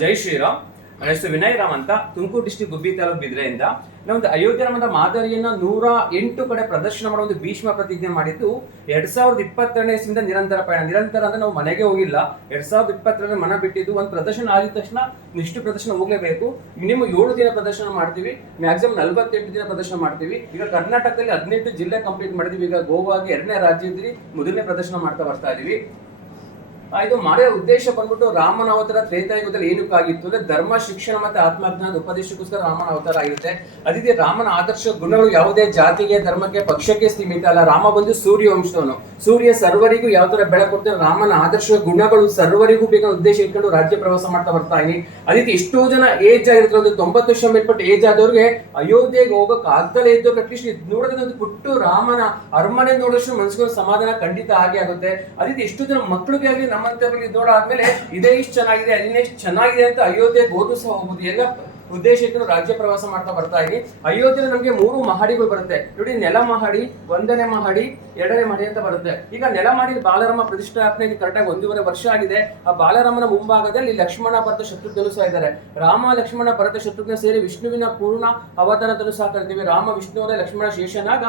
ಜೈ ಶ್ರೀರಾಮ್. ನನ್ನ ಹೆಸರು ವಿನಯ್ ರಾಮ್ ಅಂತ, ತುಮಕೂರು ಡಿಸ್ಟ್ರಿಕ್ಟ್ ಗುಬ್ಬಿ ತಾಲೂಕು ಬಿದ್ರೆಯಿಂದ. ನಾವೊಂದು ಅಯೋಧ್ಯೆ ರಾಮದ ಮಾದರಿಯನ್ನ 108 ಕಡೆ ಪ್ರದರ್ಶನ ಮಾಡೋ ಒಂದು ಭೀಷ್ಮ ಪ್ರತಿಜ್ಞೆ ಮಾಡಿದ್ದು 2022ನೇ ಇಸ್ವಿಯಿಂದ ನಿರಂತರ ಪಯಣ. ನಿರಂತರ ಅಂದ್ರೆ ನಾವು ಮನೆಗೆ ಹೋಗಿಲ್ಲ. 2022 ಮನ ಬಿಟ್ಟಿದ್ದು. ಒಂದು ಪ್ರದರ್ಶನ ಆಗಿದ ತಕ್ಷಣ ಇಷ್ಟು ಪ್ರದರ್ಶನ ಹೋಗಲೇಬೇಕು. ಮಿನಿಮಮ್ 7 ದಿನ ಪ್ರದರ್ಶನ ಮಾಡ್ತೀವಿ, ಮ್ಯಾಕ್ಸಿಮಮ್ 48 ದಿನ ಪ್ರದರ್ಶನ ಮಾಡ್ತೀವಿ. ಈಗ ಕರ್ನಾಟಕದಲ್ಲಿ 18 ಜಿಲ್ಲೆ ಕಂಪ್ಲೀಟ್ ಮಾಡಿದೀವಿ. ಈಗ ಗೋವಾಗೆ 2ನೇ ರಾಜ್ಯದಲ್ಲಿ ಮೊದಲನೇ ಪ್ರದರ್ಶನ ಬರ್ತಾ ಇದೀವಿ. ಇದು ಮಾಡೋ ಉದ್ದೇಶ ಬಂದ್ಬಿಟ್ಟು ರಾಮನ ಅವತಾರ ತ್ರೇತಾಯುಗದಲ್ಲಿ ಏನಕ್ಕಾಗಿತ್ತು ಅಂದ್ರೆ ಧರ್ಮ, ಶಿಕ್ಷಣ ಮತ್ತೆ ಆತ್ಮಜ್ಞಾನದ ಉಪದೇಶಕ್ಕೋಸ್ಕರ ರಾಮನ ಅವತಾರ ಆಗಿರುತ್ತೆ. ಅದಿದೆ ರಾಮನ ಆದರ್ಶ ಗುಣಗಳು ಯಾವುದೇ ಜಾತಿಗೆ, ಧರ್ಮಕ್ಕೆ, ಪಕ್ಷಕ್ಕೆ ಸೀಮಿತ ಅಲ್ಲ. ರಾಮ ಬಂದು ಸೂರ್ಯ ವಂಶದವನು. ಸೂರ್ಯ ಸರ್ವರಿಗೂ ಯಾವ ತರ ಬೆಳಕು ಕೊಡ್ತಾರೆ, ರಾಮನ ಆದರ್ಶ ಗುಣಗಳು ಸರ್ವರಿಗೂ ಬೇಕಾದ ಉದ್ದೇಶ ಇಟ್ಕೊಂಡು ರಾಜ್ಯ ಪ್ರವಾಸ ಬರ್ತಾ ಇದೀನಿ. ಅದಕ್ಕೆ ಎಷ್ಟೋ ಜನ ಏಜ್ ಆಗಿರ್ತಾರೆ, ಒಂದು 90 ವರ್ಷ ಮೇಲ್ಪಟ್ಟು ಏಜ್ ಆದವ್ರಿಗೆ ಅಯೋಧ್ಯೆಗೆ ಹೋಗಕ್ ಆಗ್ದಲೇ ಇದ್ದವ್ರಿಗೆ ಅಟ್ಲೀಸ್ಟ್ ನೋಡಿದ್ರೆ ಒಂದು ಪುಟ್ಟು ರಾಮನ ಅರಮನೆ ನೋಡೋಷ್ಟು ಮನಸ್ಸಿಗೆ ಸಮಾಧಾನ ಖಂಡಿತ ಆಗೇ ಆಗುತ್ತೆ. ಅದಕ್ಕೆ ಎಷ್ಟು ಜನ ಮಕ್ಕಳಿಗೆ ಆಗಲಿ ನಮ್ಮಂತವರಿಗೆ ನೋಡಾದ್ಮೇಲೆ ಇದೇ ಇಷ್ಟು ಚೆನ್ನಾಗಿದೆ, ಅದಿನ್ನೆಷ್ಟು ಚೆನ್ನಾಗಿದೆ ಅಂತ ಅಯೋಧ್ಯೆಗೆ ಹೋದ್ರು ಸಹ ಹೋಗುದು. ಎಲ್ಲ ಉದ್ದೇಶ ಇಟ್ಟು ರಾಜ್ಯ ಪ್ರವಾಸ ಬರ್ತಾ ಇದೀನಿ. ಅಯೋಧ್ಯೆಯಲ್ಲಿ ನಮಗೆ 3 ಮಹಡಿಗಳು ಬರುತ್ತೆ ನೋಡಿ. ನೆಲ ಮಹಡಿ, 1ನೇ ಮಹಡಿ, 2ನೇ ಮಹಡಿ ಅಂತ ಬರುತ್ತೆ. ಈಗ ನೆಲ ಮಹಡಿ ಬಾಲರಾಮ ಪ್ರತಿಷ್ಠಾಪನೆಗೆ ಕರೆಕ್ಟಾಗಿ 1.5 ವರ್ಷ ಆಗಿದೆ. ಆ ಬಾಲರಾಮನ ಮುಂಭಾಗದಲ್ಲಿ ಲಕ್ಷ್ಮಣ, ಭರತ, ಶತ್ರುಘ್ನರು ಸಹ ಇದ್ದಾರೆ. ರಾಮ, ಲಕ್ಷ್ಮಣ, ಭರತ, ಶತ್ರುಘ್ನ ಸೇರಿ ವಿಷ್ಣುವಿನ ಪೂರ್ಣ ಅವತಾರದಲ್ಲೂ ಸಹ ಕರಿತೀವಿ. ರಾಮ ವಿಷ್ಣುವರ, ಲಕ್ಷ್ಮಣ ಶೇಷನಾಗ,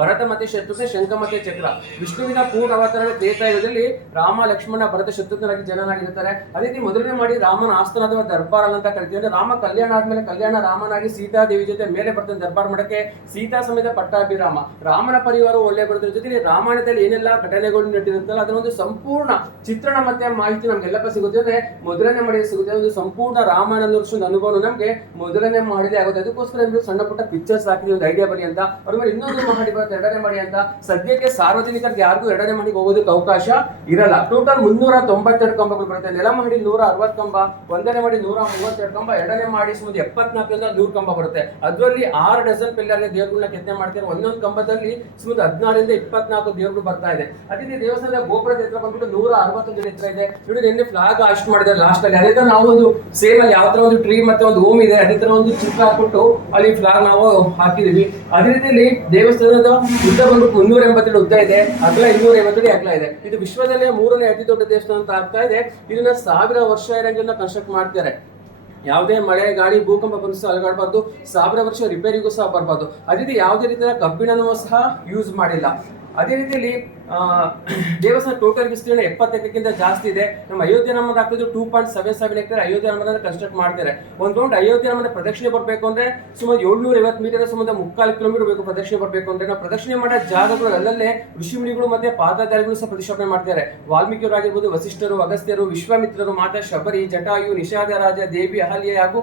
ಭರತ ಮತ್ತೆ ಶತ್ರುಘ್ನ ಶಂಖ ಮತ್ತೆ ಚಕ್ರ. ವಿಷ್ಣುವಿನ ಪೂರ್ಣ ಅವತಾರ ತ್ರೇತಾಯುಗದಲ್ಲಿ ರಾಮ, ಲಕ್ಷ್ಮಣ, ಭರತ, ಶತ್ರುಘ್ನರಾಗಿ ಜನನಾಗಿರ್ತಾರೆ. ಅದೇ ರೀತಿ ಮೊದಲನೇ ಮಾಡಿ ರಾಮನ ಆಸ್ಥಾನ ಅಥವಾ ದರ್ಬಾರ್ ಅಂತ ಕರಿತೀವಿ. ಅಂದ್ರೆ ರಾಮ ಕಲ್ಯಾಣ ಆದ್ಮೇಲೆ ಕಲ್ಯಾಣ ರಾಮನಾಗಿ ಸೀತಾದೇವಿ ಜೊತೆ ಮೇಲೆ ಬರ್ತಾನೆ ದರ್ಬಾರ್ ಮಾಡಕ್ಕೆ. ಸೀತಾ ಸಮೇತ ಪಟ್ಟಾಭಿರಾಮ. ರಾಮನ ಪರಿವಾರ ಒಳ್ಳೆ ಬರೋದ್ರ ಜೊತೆಗೆ ರಾಮಾಯಣದಲ್ಲಿ ಏನೆಲ್ಲ ಘಟನೆಗಳು ನಟ್ಟಿರುತ್ತಲ್ಲ ಅದರ ಒಂದು ಸಂಪೂರ್ಣ ಚಿತ್ರಣ ಮತ್ತೆ ಮಾಹಿತಿ ನಮ್ಗೆಲ್ಲಪ್ಪ ಸಿಗುತ್ತೆ. ಅಂದ್ರೆ ಮೊದಲನೇ ಮಾಡಿ ಸಿಗುತ್ತೆ. ಒಂದು ಸಂಪೂರ್ಣ ರಾಮಾಯಣ ಒಂದು ಅನುಭವ ನಮ್ಗೆ ಮೊದಲನೇ ಮಾಡಿದೆ ಆಗುತ್ತೆ. ಅದಕ್ಕೋಸ್ಕರ ಸಣ್ಣ ಪುಟ್ಟ ಪಿಕ್ಚರ್ಸ್ ಹಾಕಿದ್ವಿ, ಒಂದು ಐಡಿಯಾ ಬರಿ ಅಂತ. ಅವ್ರ ಮೇಲೆ ಇನ್ನೊಂದು ಮಾಡಿ 2ನೇ ಮಾಡಿ ಅಂತ. ಸದ್ಯಕ್ಕೆ ಸಾರ್ವಜನಿಕರಿಗೆ ಯಾರಿಗೂ 2ನೇ ಮಹಡಿಗೆ ಹೋಗೋದಕ್ಕೆ ಅವಕಾಶ ಇರಲ್ಲ. ಟೋಟಲ್ 392 ಕಂಬಗಳು ಬರುತ್ತೆ. ನೆಲ ಮಹಡಿ 160 ಕಂಬ, 1ನೇ ಮಾಡಿ 132 ಕಂಬ, 2ನೇ ಮಾಡಿ ಸುಮಾರು 74ರಿಂದ 100 ಕಂಬ ಬರುತ್ತೆ. ಅದರಲ್ಲಿ 6 ಡಜನ್ ಪಿಲ್ಲರ್ ದೇವರುಗಳನ್ನ ಕೆತ್ತನೆ ಮಾಡ್ತಾರೆ. ಒಂದೊಂದು ಕಂಬದಲ್ಲಿ ಸುಮಾರು 16ರಿಂದ 24 ದೇವರುಗಳು ಬರ್ತಾ ಇದೆ. ಅದೇ ದೇವಸ್ಥಾನದ ಗೋಪುರದ ಎತ್ತರ ಬಂದ್ಬಿಟ್ಟು 161 ಎತ್ತರ ಇದೆ ನೋಡಿ. ನಿನ್ನೆ ಫ್ಲಾಗ್ ಆಸ್ಟ್ ಮಾಡಿದ್ದಾರೆ ಲಾಸ್ಟ್ ಅಲ್ಲಿ. ಅದೇ ತರ ನಾವು ಒಂದು ಸೇಮ್ ಅಲ್ಲಿ ಯಾವ ತರ ಒಂದು ಟ್ರೀ ಮತ್ತೆ ಒಂದು ಓಮ್ ಇದೆ, ಅದೇ ತರ ಒಂದು ಚಿತ್ರ ಹಾಕ್ಬಿಟ್ಟು ಅಲ್ಲಿ ಫ್ಲಾಗ್ ನಾವು ಹಾಕಿದೀವಿ. ಅದೇ ರೀತಿಯಲ್ಲಿ ದೇವಸ್ಥಾನದ ಉದ್ದ ಬಂದ್ಬಿಟ್ಟು 387 ಉದ್ದ ಇದೆ, ಅಗಲ 250 ಅಗಲ ಇದೆ. ಇದು ವಿಶ್ವದಲ್ಲೇ 3ನೇ ಅತಿ ದೊಡ್ಡ ದೇವಸ್ಥಾನ ಅಂತ ಆಗ್ತಾ ಇದೆ. ಇದನ್ನ 1000 ವರ್ಷ ಇರಂಗೆಲ್ಲ ಕನ್ಸ್ಟ್ರಕ್ಟ್ ಮಾಡ್ತಾರೆ. ಯಾವುದೇ ಮಳೆ, ಗಾಳಿ, ಭೂಕಂಪ ಬಂದು ಸಹ ಅಲಗಾಡಬಾರ್ದು. 1000 ವರ್ಷ ರಿಪೇರಿಗೂ ಸಹ ಬರಬಾರ್ದು. ಅದೇ ರೀತಿ ಯಾವುದೇ ರೀತಿಯ ಕಬ್ಬಿಣನೂ ಸಹ ಯೂಸ್ ಮಾಡಿಲ್ಲ. ಅದೇ ರೀತಿಯಲ್ಲಿ ದೇವಸ್ಥಾನ ಟೋಟಲ್ ವಿಸ್ತೀರ್ಣ 70 ಎಕರೆಗಿಂತ ಜಾಸ್ತಿ ಇದೆ. ನಮ್ಮ ಅಯೋಧ್ಯೆ ರಾಮದ ಹಾಕಿದ್ರು 2.77 ಎಕರೆ ಅಯೋಧ್ಯೆ ರಾಮದ ಕನ್ಸ್ಟ್ರಕ್ಟ್ ಮಾಡ್ತಾರೆ. ಒಂದು ರೌಂಡ್ ಅಯೋಧ್ಯೆ ರಾಮದ ಪ್ರದಕ್ಷಿಣೆ ಬರಬೇಕು ಅಂದ್ರೆ ಸುಮಾರು 750 ಮೀಟರ್, ಸುಮಾರು 3/4 ಕಿಲೋಮೀಟರ್ ಬೇಕು ಪ್ರದಕ್ಷಿಣೆ ಬರಬೇಕು ಅಂದ್ರೆ. ನಾವು ಪ್ರದಕ್ಷಿಣೆ ಮಾಡೋ ಜಾಗಗಳು ಅಲ್ಲಲ್ಲೇ ಋಷಿಮುನಿಗಳು ಮತ್ತೆ ಪಾದಧಾರಿಗಳು ಸಹ ಪ್ರತಿಷ್ಠಾಪನೆ ಮಾಡ್ತಾರೆ. ವಾಲ್ಮೀಕಿಯವರು ಆಗಿರ್ಬೋದು, ವಸಿಷ್ಠರು, ಅಗಸ್ತ್ಯರು, ವಿಶ್ವಾಮಿತ್ರರು, ಮಾತಾ ಶಬರಿ, ಜಟಾಯು, ನಿಷಾದ ರಾಜ, ದೇವಿ ಅಹಲ್ಯ ಹಾಗೂ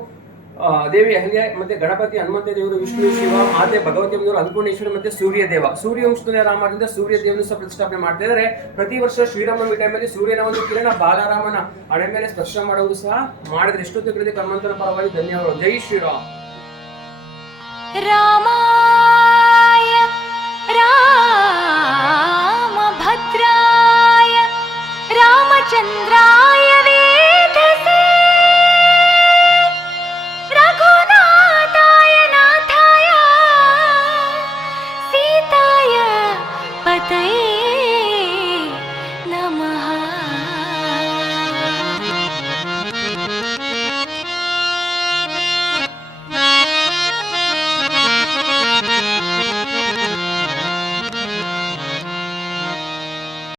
ಮತ್ತೆ ಗಣಪತಿ, ಹನುಮಂತ ದೇವರು, ವಿಷ್ಣು, ಶಿವ, ಮಾತೆ ಭಗವತಿ ದೇವರು, ಅನ್ನಪೂರ್ಣೇಶ್ವರಿ ಮತ್ತೆ ಸೂರ್ಯ ದೇವ. ಸೂರ್ಯ ವಂಶದ ರಾಮರಿಂದ ಸೂರ್ಯ ದೇವನು ಸಹ ಪ್ರತಿಷ್ಠಾಪನೆ ಮಾಡ್ತಾ ಇದ್ದಾರೆ. ಪ್ರತಿ ವರ್ಷ ಶ್ರೀರಾಮನವಮಿ ಟೈಮಲ್ಲಿ ಸೂರ್ಯನ ಒಂದು ಕಿರಣ ಬಾಲರಾಮನ ಹಣೆ ಮೇಲೆ ಸ್ಪರ್ಶ ಮಾಡುವುದು ಸಹ ಮಾಡಿದ್ರೆ. ಎಷ್ಟೊತ್ತು ಕರೆದ ಕರ್ಮಂತರ ಪರವಾಗಿ ಧನ್ಯವಾದ. ಜೈ ಶ್ರೀರಾಮ್. ರಾಮಾಯ ರಾಮಭದ್ರಾಯ ರಾಮಚಂದ್ರ